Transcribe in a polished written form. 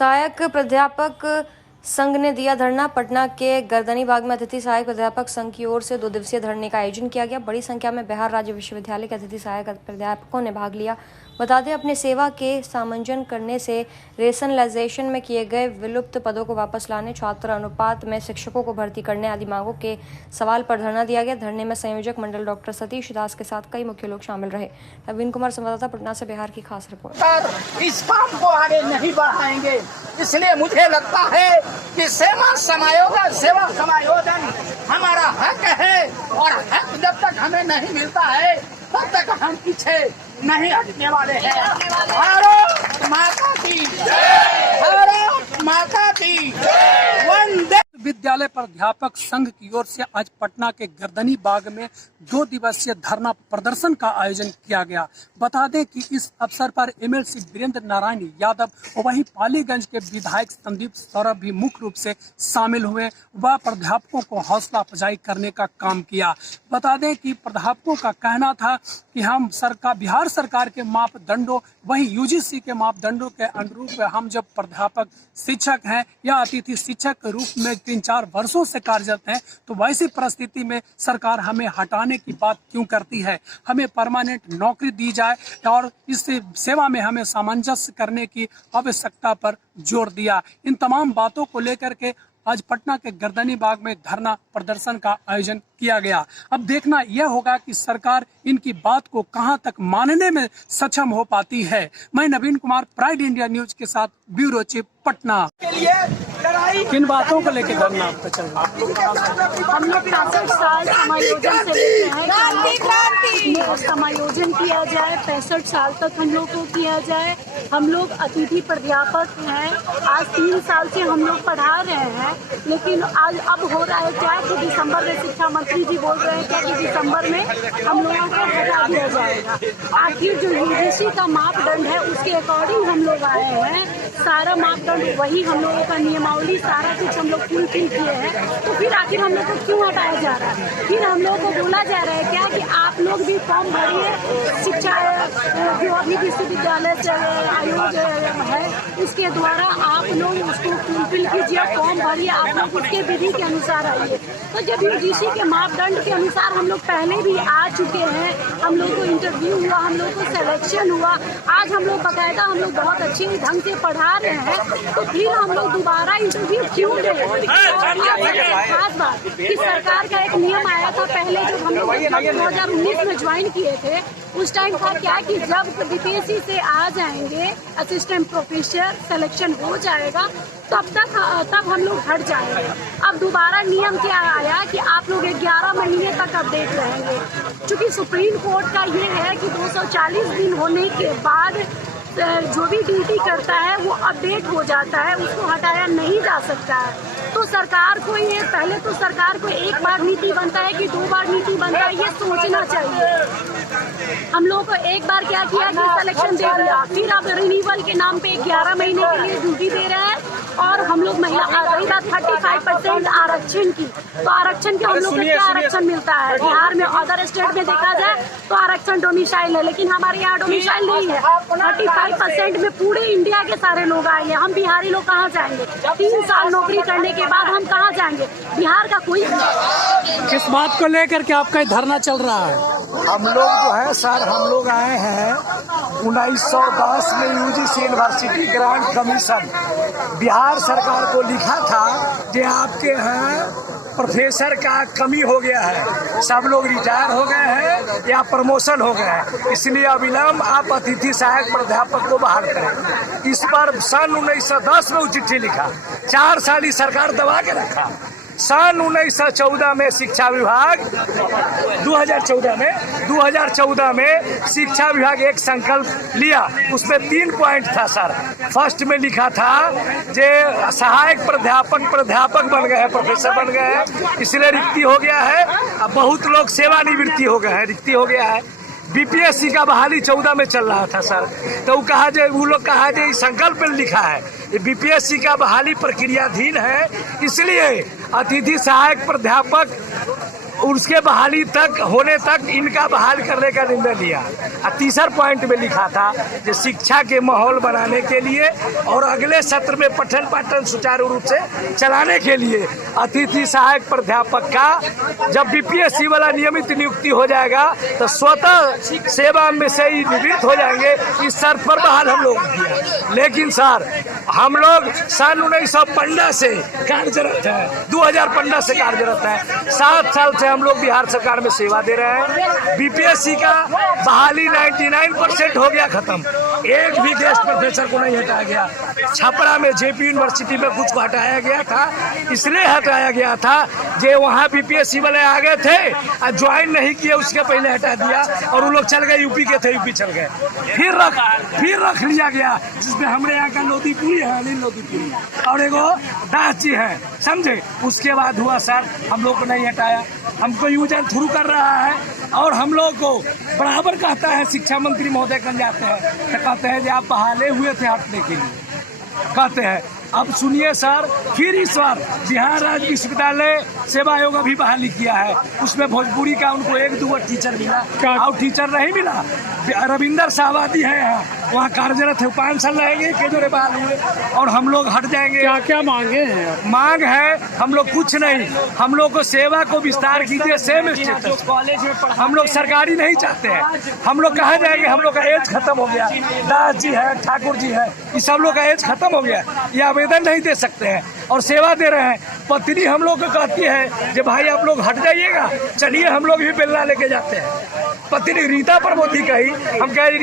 सहायक प्राध्यापक संघ ने दिया धरना। पटना के गर्दनी बाग में अतिथि सहायक प्राध्यापक संघ की ओर से 2 दिवसीय धरने का आयोजन किया गया। बड़ी संख्या में बिहार राज्य विश्वविद्यालय के अतिथि सहायक प्राध्यापकों ने भाग लिया। बता दें, अपने सेवा के सामंजन करने से रेशनलाइजेशन में किए गए विलुप्त पदों को वापस लाने, छात्र अनुपात में शिक्षकों को भर्ती करने आदि मांगों के सवाल पर धरना दिया गया। धरने में संयोजक मंडल डॉक्टर सतीश दास के साथ कई मुख्य लोग शामिल रहे। नवीन कुमार, संवाददाता, पटना से बिहार की खास रिपोर्ट। इस काम को आगे नहीं बढ़ाएंगे, इसलिए मुझे लगता है कि सेवा समायोजन हमारा हक है और हक जब तक हमें नहीं मिलता है तब तक हम पीछे नहीं हटने वाले हैं। भारत माता की जय, भारत माता की वंदे। विद्यालय प्राध्यापक संघ की ओर से आज पटना के गर्दनी बाग में 2 दिवसीय धरना प्रदर्शन का आयोजन किया गया। बता दें कि इस अवसर पर एमएलसी वीरेंद्र नारायण यादव और वहीं पालीगंज के विधायक संदीप सौरभ भी मुख्य रूप से शामिल हुए। वह प्राध्यापकों को हौसला अफजाई करने का काम किया। बता दें कि प्राध्यापकों का कहना था कि हम बिहार सरकार के मापदंडों वहीं यूजीसी के मापदंडों के अनुरूप हम जब प्राध्यापक शिक्षक हैं या अतिथि शिक्षक के रूप में 3-4 वर्षों से कार्यरत हैं, तो वैसी परिस्थिति में सरकार हमें हटाने की बात क्यों करती है। हमें परमानेंट नौकरी दी जाए और इस सेवा में हमें सामंजस्य करने की आवश्यकता पर जोर दिया। इन तमाम बातों को लेकर के आज पटना के गर्दनी बाग में धरना प्रदर्शन का आयोजन किया गया। अब देखना यह होगा कि सरकार इनकी बात को कहां तक मानने में सक्षम हो पाती है। मैं नवीन कुमार, प्राइड इंडिया न्यूज के साथ ब्यूरो चीफ, पटना। किन बातों को लेकर धरना आपका चल रहा है? हम लोग 65 साल समायोजन से लेते हैं, समायोजन किया जाए, 65 साल तक हम लोग को किया जाए। हम लोग अतिथि प्राध्यापक हैं, आज 3 साल से हम लोग पढ़ा रहे हैं, लेकिन आज अब हो रहा है क्या कि दिसंबर में शिक्षा मंत्री जी बोल रहे हैं क्या कि दिसंबर में हम लोगों को हटा दिया जाएगा। आखिर जो यूजीसी का मापदंड है उसके अकॉर्डिंग हम लोग आए हैं, सारा मापदंड वही हम लोगों का नियमावली सारा कुछ हम लोग फुलफिल किए हैं, तो फिर आखिर हम लोग को क्यों हटाया जा रहा है। फिर हम लोग को बोला जा रहा है क्या कि आप लोग भी फॉर्म भरिए, शिक्षा जो अभी विश्वविद्यालय से आयोग है उसके द्वारा आप लोग उसको फुलफिल कीजिए, फॉर्म भरिए, आप लोग उसके विधि के अनुसार आइए। तो जब यूजीसी के मापदंड के अनुसार हम लोग पहले भी आ चुके हैं, हम लोग को इंटरव्यू हुआ, हम लोग को सिलेक्शन हुआ, आज हम लोग बाकायदा हम लोग बहुत अच्छे ढंग से पढ़ा रहे हैं, तो फिर हम लोग दोबारा इंटरव्यू क्यों दे रहे हैं। खास बात कि सरकार का एक नियम आया था पहले जब हम लोग 2019 में ज्वाइन किए थे, उस टाइम था क्या कि जब बीपीएससी से आ जाएंगे असिस्टेंट प्रोफेसर, सिलेक्शन हो जाएगा तब हम लोग हट जाएंगे। अब दोबारा नियम क्या आया कि आप लोग 11 महीने तक अपडेट रहेंगे। चूँकि सुप्रीम कोर्ट का ये है कि 240 दिन होने के बाद जो भी ड्यूटी करता है वो अपडेट हो जाता है, उसको हटाया नहीं जा सकता है। तो सरकार को ये पहले तो सरकार को एक बार नीति बनता है कि 2 बार नीति बनता है, ये सोचना चाहिए। हम लोग को एक बार क्या किया कि सिलेक्शन दे दिया, फिर अब रिन्यूअल के नाम पे 11 महीने के लिए ड्यूटी दे रहे हैं। और हम लोग महिला रही बात 35% आरक्षण की, तो आरक्षण के हम लोग को क्या आरक्षण मिलता है बिहार में। अदर स्टेट में देखा जाए तो आरक्षण डोमिसाइल है, लेकिन हमारे यहाँ डोमिसाइल नहीं है। 35% में पूरे इंडिया के सारे लोग आएंगे, हम बिहारी लोग कहाँ जाएंगे। 3 साल नौकरी करने के बाद हम कहाँ जाएंगे, बिहार का कोई। किस बात को लेकर के आपका धरना चल रहा है? हम लोग जो है सर, हम लोग आए हैं 1910 में UGC university grant commission Bihar सरकार को लिखा था कि आपके यहाँ प्रोफेसर का कमी हो गया है, सब लोग रिटायर हो गए हैं या प्रमोशन हो गए हैं, इसलिए अविलंब आप अतिथि सहायक प्राध्यापक को बहाल करें। इस पर सन 1910 में वो चिट्ठी लिखा, 4 साल ही सरकार दबा के रखा। सन 1914 में शिक्षा विभाग 2014 में शिक्षा विभाग एक संकल्प लिया, उसमें 3 पॉइंट था सर। फर्स्ट में लिखा था जे सहायक प्राध्यापक बन गए हैं, प्रोफेसर बन गए हैं, इसलिए रिक्ति हो गया है। अब बहुत लोग सेवानिवृत्ति हो गए हैं, रिक्ति हो गया है। बीपीएससी का बहाली 14 में चल रहा था सर, तो वो लोग कहा जे संकल्प में लिखा है ये बीपीएससी का बहाली प्रक्रियाधीन है, इसलिए अतिथि सहायक प्राध्यापक उसके बहाली तक होने तक इनका बहाल करने का निर्णय लिया। और तीसरा पॉइंट में लिखा था कि शिक्षा के माहौल बनाने के लिए और अगले सत्र में पठन पाठन सुचारू रूप से चलाने के लिए अतिथि सहायक प्राध्यापक का जब बीपीएससी वाला नियमित नियुक्ति हो जाएगा तो स्वतः सेवा में से ही निवृत्त हो जाएंगे, इस शर्त पर बहाल हम लोग किया। लेकिन सर हम लोग सन 1915 से कार्यरत है, 2015 से कार्यरत है, 7 साल से हम लोग बिहार सरकार में सेवा दे रहे हैं। बीपीएससी का बहाली 99% हो गया खत्म, एक भी गेस्ट प्रोफेसर को नहीं हटाया गया। छपरा में जेपी यूनिवर्सिटी में कुछ को हटाया गया था, इसलिए हटाया गया था जो वहाँ बीपीएससी वाले आ गए थे और ज्वाइन नहीं किए, उसके पहले हटा दिया और वो लोग चल गए, यूपी के थे यूपी चल गए, फिर रख लिया गया जिसमें हमारे यहाँ का लोधीपुरी है, अनिल लोधीपुरी और एगो दास जी है, समझे। उसके बाद हुआ सर हम लोग को नहीं हटाया, हमको यूजर थ्रू कर रहा है और हम लोग को बराबर कहता है, शिक्षा मंत्री महोदय कल जाते हैं तो कहते हैं कि आप बहाले हुए थे हटने के लिए, कहते हैं। अब सुनिए सर, फिर इस बार बिहार राज्य विश्वविद्यालय सेवा आयोग अभी बहाली किया है, उसमें भोजपुरी का उनको 1-2 टीचर मिला और टीचर नहीं मिला। रविंदर साहबादी है यहाँ, वहाँ कार्यरत है, 5 साल रहेंगे, केजोरे बहाल हुए और हम लोग हट जाएंगे। क्या क्या मांगे हैं? मांग है हम लोग कुछ नहीं, हम लोग को सेवा को विस्तार कीजिए, सेम स्टेटस। कॉलेज में हम लोग सरकारी नहीं चाहते हैं, हम लोग कहाँ जाएंगे, हम लोग का एज खत्म हो गया, दास जी है, ठाकुर जी है, ये सब लोग का एज खत्म हो गया, ये आवेदन नहीं दे सकते हैं और सेवा दे रहे हैं। पत्नी हम लोग को कहती है कि भाई आप लोग हट जाइएगा, चलिए हम लोग भी बेलना लेके जाते हैं। पत्नी रीता प्रमोदी कही, हम कह